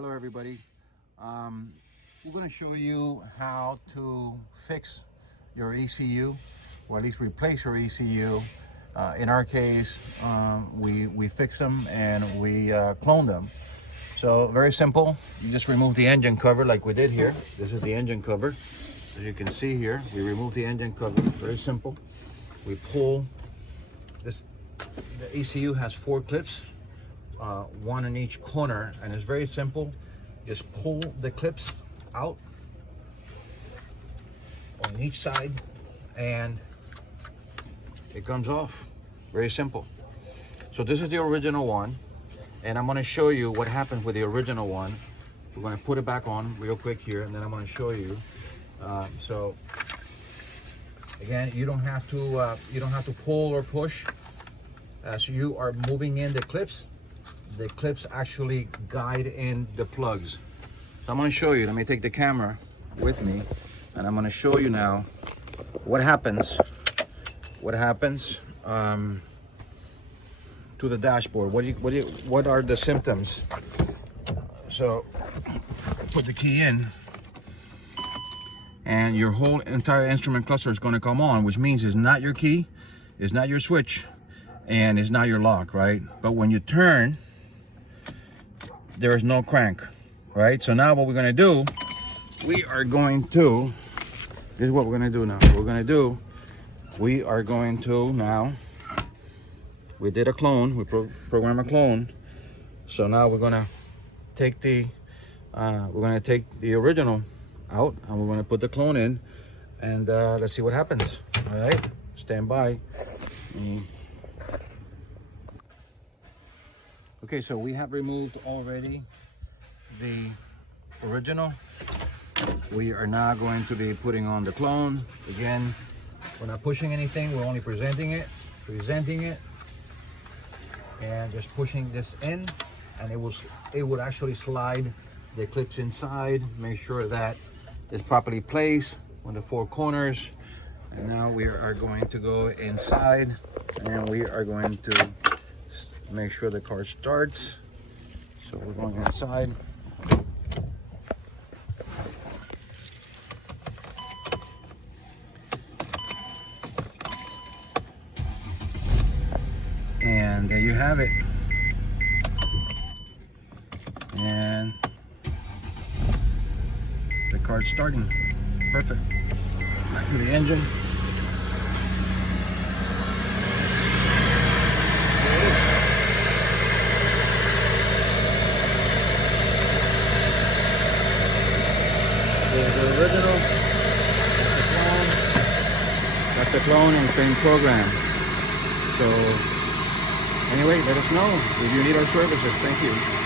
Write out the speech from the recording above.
Hello everybody. We're going to show you how to fix your ECU, or at least replace your ECU. In our case, we fix them and we clone them. So very simple. You just remove the engine cover like we did here. This is the engine cover. As you can see here, we remove the engine cover. Very simple. We pull this. The ECU has 4 clips. One in each corner, and it's very simple. Just pull the clips out on each side and it comes off. Very simple. So this is the original one, and I'm going to show you what happens with the original one. We're going to put it back on real quick here, and then I'm going to show you. So again, you don't have to pull or push as you are moving in the clips. The clips actually guide in the plugs. So I'm going to show you. Let me take the camera with me, and I'm going to show you now what happens. What happens to the dashboard? What are the symptoms? So put the key in, and your whole entire instrument cluster is going to come on, which means it's not your key, it's not your switch, and it's not your lock, right? But when you turn, there is no crank, right? So now what we're gonna do, we are going to, this is what we're gonna do now. We are going to now, we did a clone, we programmed a clone. So now we're gonna take the, original out, and we're gonna put the clone in, and let's see what happens. All right, stand by. Okay, so we have removed already the original. We are now going to be putting on the clone. Again, we're not pushing anything, we're only presenting it, and just pushing this in, and it would actually slide the clips inside, make sure that it's properly placed on the 4 corners. And now we are going to go inside, and we are going to make sure the car starts. So we're going inside. And there you have it. And the car's starting. Perfect. Back to the engine. The original, that's the clone and same program. So anyway, let us know if you need our services. Thank you.